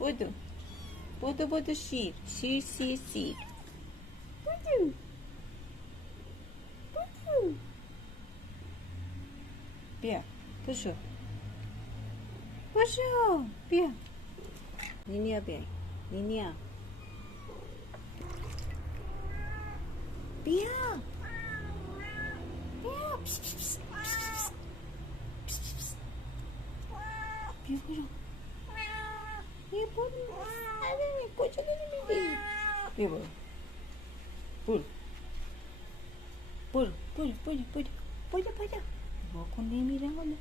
بدو بدو بدو شیر شیر سیر سیر بدو بدو بیا پشو پشو بیا نینیا بیای نینیا بیا بیا پس پس پس پس پس پس پس. بیا برو بیا برو کجا داری میری بیا برو برو برو برو برو برو برو برو واکن نمیره حالا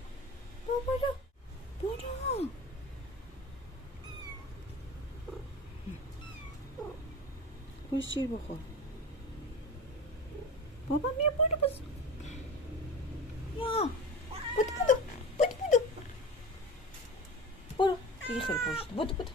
برو برو برو شیر بخور بابا بیا برو بس یا بدو بدو بدو بدو برو دیگه خیلی خوش بدو بدو